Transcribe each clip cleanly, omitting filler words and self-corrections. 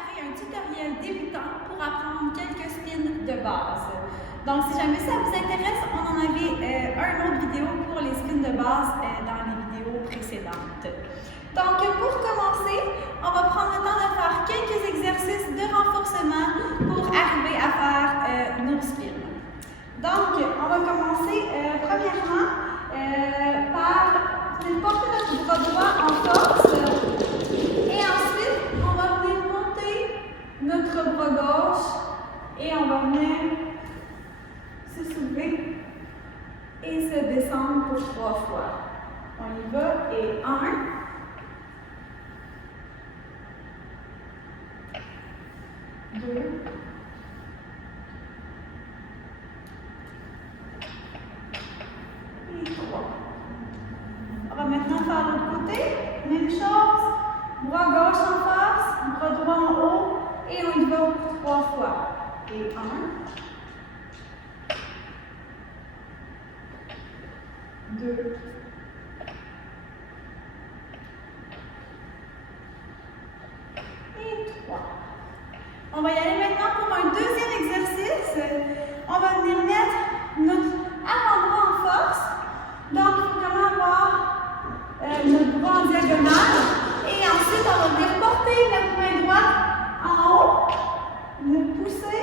préparé un tutoriel débutant pour apprendre quelques spins de base. Donc, si jamais ça vous intéresse, on en avait un autre vidéo pour les spins de base dans les vidéos précédentes. Donc, pour commencer, on va prendre le temps de faire quelques exercices de renforcement pour arriver à faire nos spins. Donc, on va commencer premièrement par porter notre bras droit en force et ensuite, on va venir monter notre bras gauche et on va venir se soulever et se descendre pour 3 fois. On y va et 1, 2, 3. On va maintenant faire l'autre côté. Même chose. Bras gauche en face, bras droit en haut. Et on y va 3 fois. Et 1. 2. 3. On va y aller maintenant pour un deuxième exercice. On va venir mettre notre avant-bras en force. Donc, il faut vraiment avoir notre bras en diagonale. Et ensuite, on va venir porter notre main droite en haut, nous pousser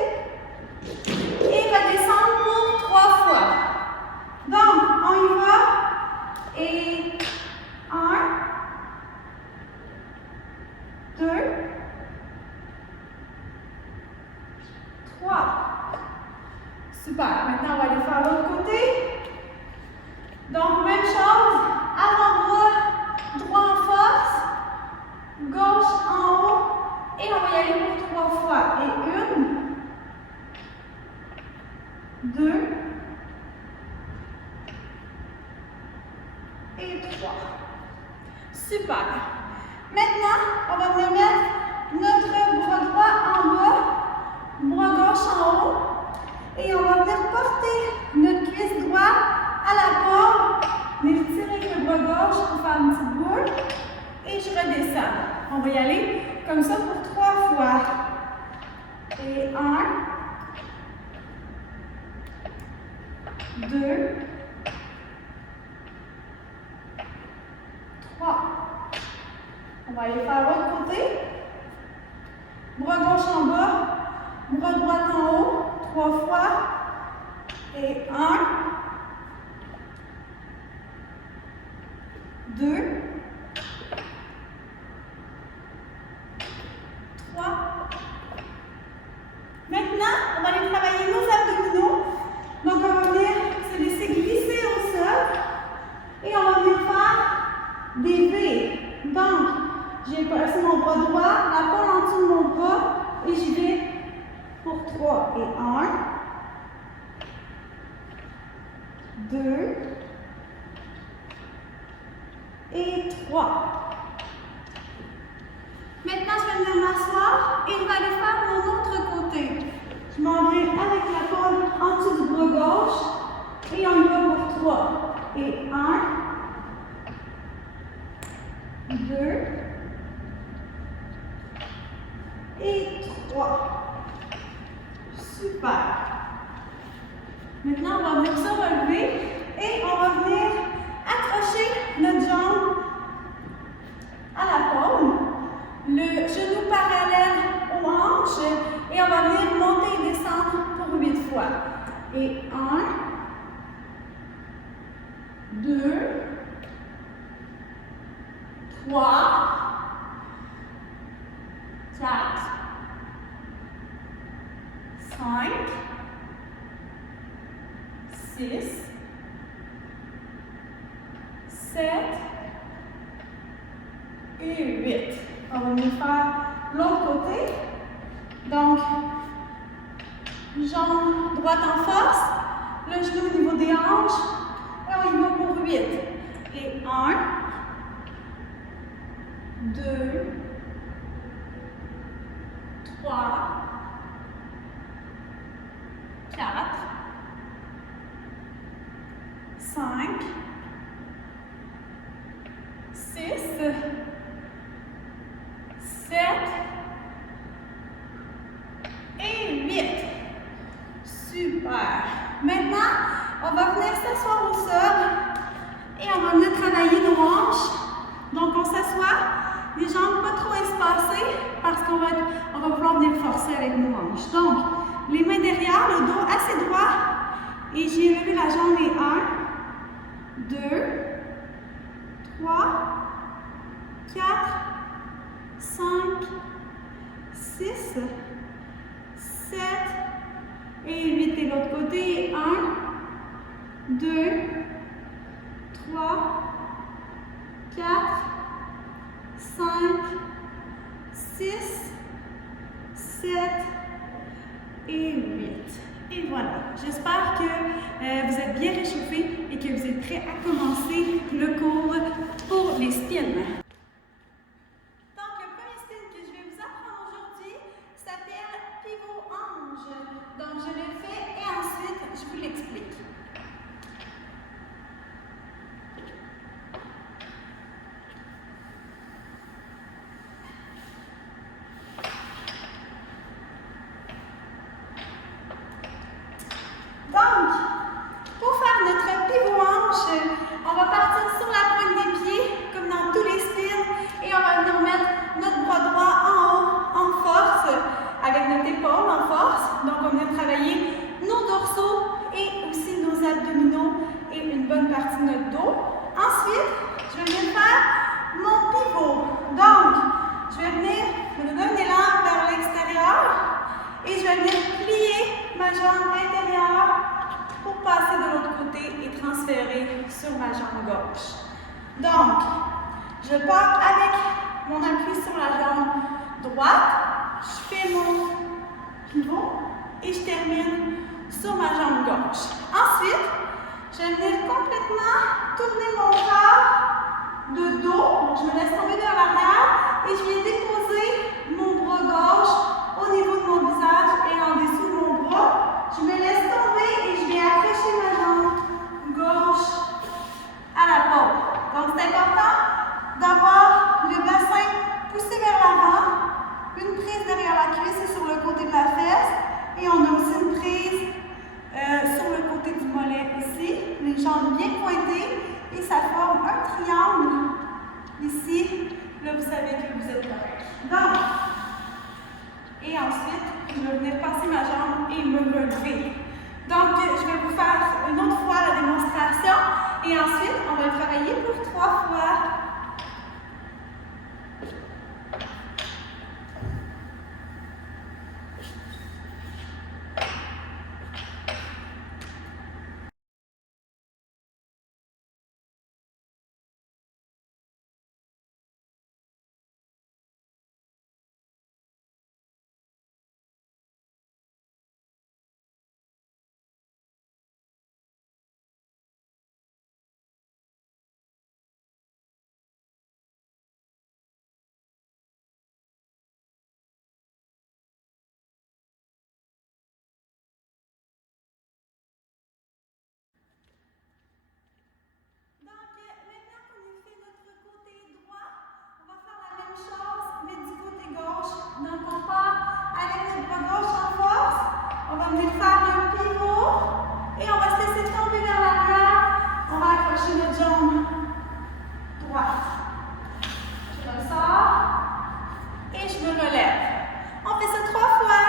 et redescendre pour 3 fois. Donc, on y va. Et 1, 2, 3. Super. Maintenant, on va aller faire l'autre côté. Donc, même chose. Avant-bras droit en force. Gauche en haut. Et on va y aller pour 3 fois. Et 1, 2, et 3. Super. Maintenant, on va venir mettre notre bras droit en bas. Bras gauche en haut. Et on va venir porter notre cuisse droite à la paume. Venir tirer avec le bras gauche pour faire une petite boule. Et je redescends. On va y aller comme ça pour 3 fois. Et 1, 2, 3. On va aller faire l'autre côté. Bras gauche en bas. Bras droit en haut, 3 fois. Et 1, 2, 3. Maintenant, on va aller travailler nos abdominaux. Donc, on va venir se laisser glisser au sol. Et on va venir faire des V. Donc, j'ai placé mon bras droit, la paume en dessous de mon bras. Et j'y vais pour 3 et 1, 2 et 3. Maintenant, je vais venir m'asseoir et je vais aller faire mon autre côté. Je m'en viens avec la paume en dessous du bras gauche et on y va pour 3 et 1, 2 et 3. Super. Maintenant, on va venir se relever et on va venir accrocher notre jambe à la paume, le genou parallèle aux hanches et on va venir monter et descendre pour 8 fois. Et 1, 2, 3, 4, 5, 6, 7 et 8. On va venir faire l'autre côté. Donc, jambe droite en force, le genou au niveau des hanches, et on y va pour 8. Et 1, 2, 3, 4, 5, 6, 7 les jambes pas trop espacées parce qu'on va vouloir venir forcer avec nos hanches. Donc, les mains derrière, le dos assez droit et j'ai levé la jambe et 1, 2, 3, 4, 5, 6, 7 et 8 et l'autre côté. 1, 2, 3, 4, 5, 6, 7 et 8. Et voilà. J'espère que vous êtes bien réchauffés et que vous êtes prêts à commencer le cours pour les spins. Donc, le premier spin que je vais vous apprendre aujourd'hui s'appelle pivot ange. Donc, je le fais et ensuite, je vous l'explique. Donc, pour faire notre pivot hanche, on va partir sur la pointe des pieds, comme dans tous les spins, et on va venir mettre notre bras droit en haut, en force, avec notre épaule en force. Donc, on va venir travailler nos dorsaux et aussi nos abdominaux et une bonne partie de notre dos. Ensuite, je vais venir faire mon pivot. Donc, je vais venir me donner un élan vers l'extérieur et je vais venir plier ma jambe intérieure pour passer de l'autre côté et transférer sur ma jambe gauche. Donc, je pars avec mon appui sur la jambe droite, je fais mon pivot et je termine sur ma jambe gauche. Ensuite, je vais venir complètement tourner mon bras de dos. Je me laisse tomber vers l'arrière et je viens déposer mon bras gauche au niveau de mon visage et en dessous de mon bras. Je me laisse tomber et je viens accrocher ma jambe gauche à la paume. Donc, c'est important d'avoir le bassin poussé vers l'avant, une prise derrière la cuisse et sur le côté de la fesse. Et on a aussi une prise sur le côté du mollet ici, les jambes bien pointées et ça forme un triangle ici. Là, vous savez que vous êtes correct. Donc, et ensuite, je vais venir passer ma jambe et me relever. Donc, je vais vous faire une autre fois la démonstration et ensuite, on va travailler pour 3 fois. Donc, on part avec notre bras gauche en force. On va venir faire le pivot et on va se laisser tomber vers l'arrière. On va accrocher notre jambe droite. Je ressors et je me relève. On fait ça 3 fois.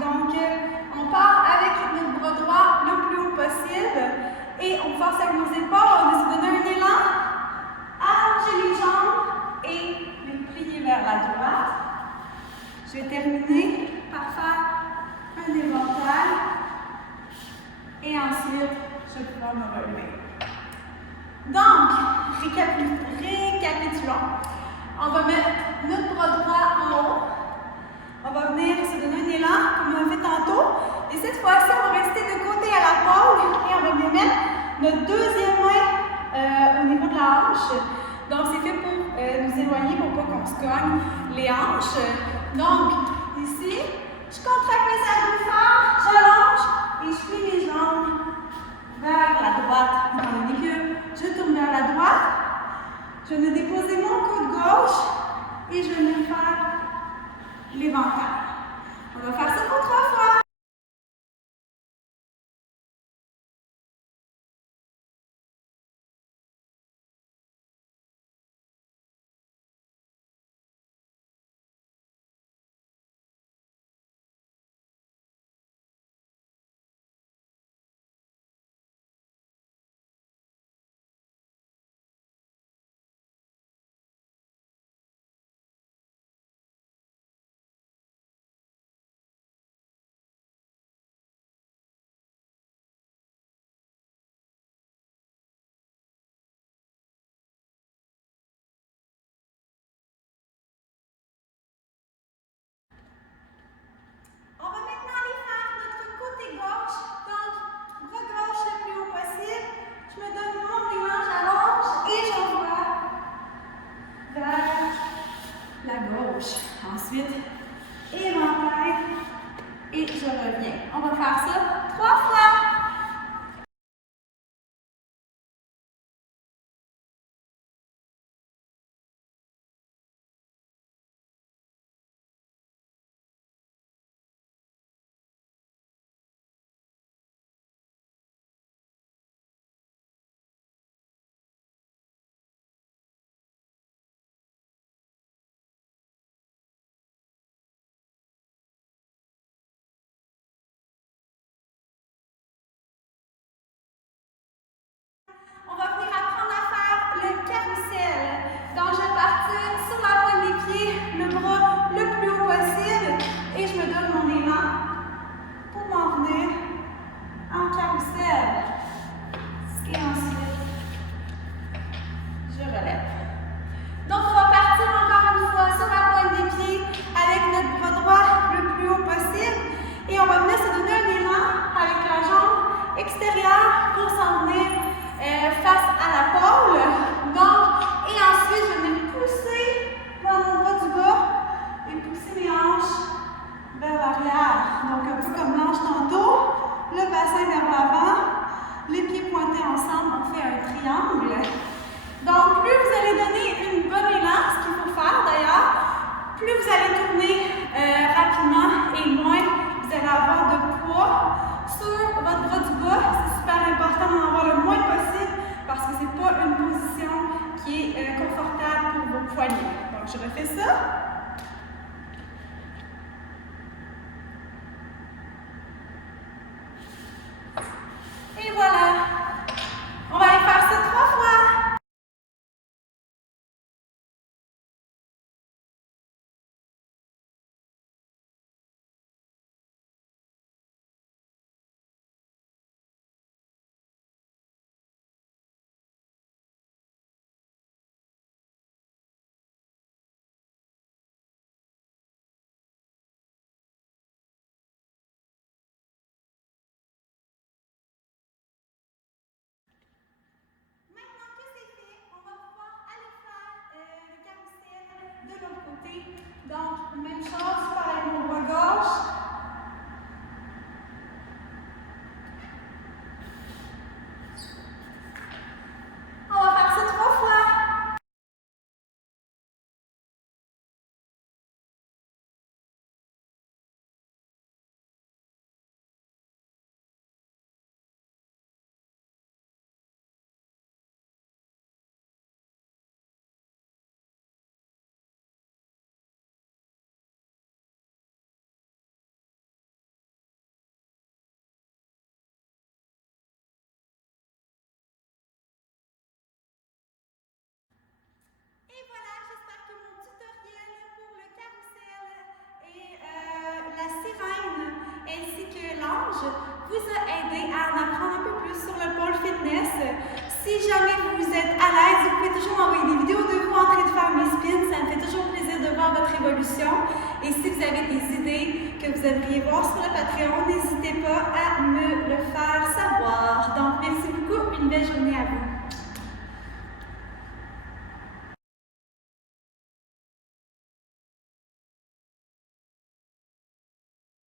Donc, on part avec notre bras droit le plus haut possible et on force avec nos épaules, on va se donner un élan, allonger les jambes et les plier vers la droite. Je vais terminer par faire un éventail et ensuite, je vais pouvoir me relever. Donc, récapitulons. On va mettre notre bras droit en haut. On va venir se donner un élan a fait tantôt. Et cette fois-ci, on va rester de côté à la pole et on va bien mettre notre deuxième main au niveau de la hanche. Donc, c'est fait pour nous éloigner pour pas qu'on se cogne les hanches. Donc, ici, je contracte mes abdos forts, j'allonge et je plie mes jambes vers la droite dans le milieu. Je tourne vers la droite. Je vais déposer mon coude gauche et je vais faire l'éventail. On va faire ça pour 3 fois. On va maintenant aller faire notre côté gauche. Donc, bras gauche le plus haut possible. Je me donne mon élan, j'allonge et j'envoie vers la gauche. Ensuite, éventail et je reviens. On va faire ça 3 fois. On va venir apprendre à faire le carrousel. Donc, je vais partir sur la pointe des pieds, le bras le plus haut possible et je me donne mon élan pour m'en venir en carrousel. Et ensuite, je relève. Donc, on va partir encore une fois sur la pointe des pieds avec notre bras droit le plus haut possible et on va venir se donner un élan avec la jambe extérieure pour s'en venir face à la pole. Donc, et ensuite, je vais pousser dans mon bras du bas et pousser mes hanches vers l'arrière. Donc, un peu comme l'ange tantôt, le bassin vers l'avant, les pieds pointés ensemble, on fait un triangle. Donc, plus vous allez donner une bonne élan, ce qu'il faut faire d'ailleurs, plus vous allez tourner rapidement et moins vous allez avoir de poids sur votre bras du bas. C'est super important d'en avoir le moins possible parce que ce n'est pas une position qui est confortable pour vos poignets. Donc, je refais ça. Et voilà. On va aller faire ça 3 fois. Donc, même chose, pareil mon bras gauche. On va faire ça 3 fois. Et voilà, j'espère que mon tutoriel pour le carrousel et la sirène ainsi que l'ange vous a aidé à en apprendre un peu plus sur le pole fitness. Si jamais vous êtes à l'aise, vous pouvez toujours m'envoyer des vidéos de vous en train de faire mes spins. Ça me fait toujours plaisir de voir votre évolution. Et si vous avez des idées que vous vous aimeriez voir sur le Patreon, n'hésitez pas à me le faire savoir. Donc, merci beaucoup et une belle journée à vous.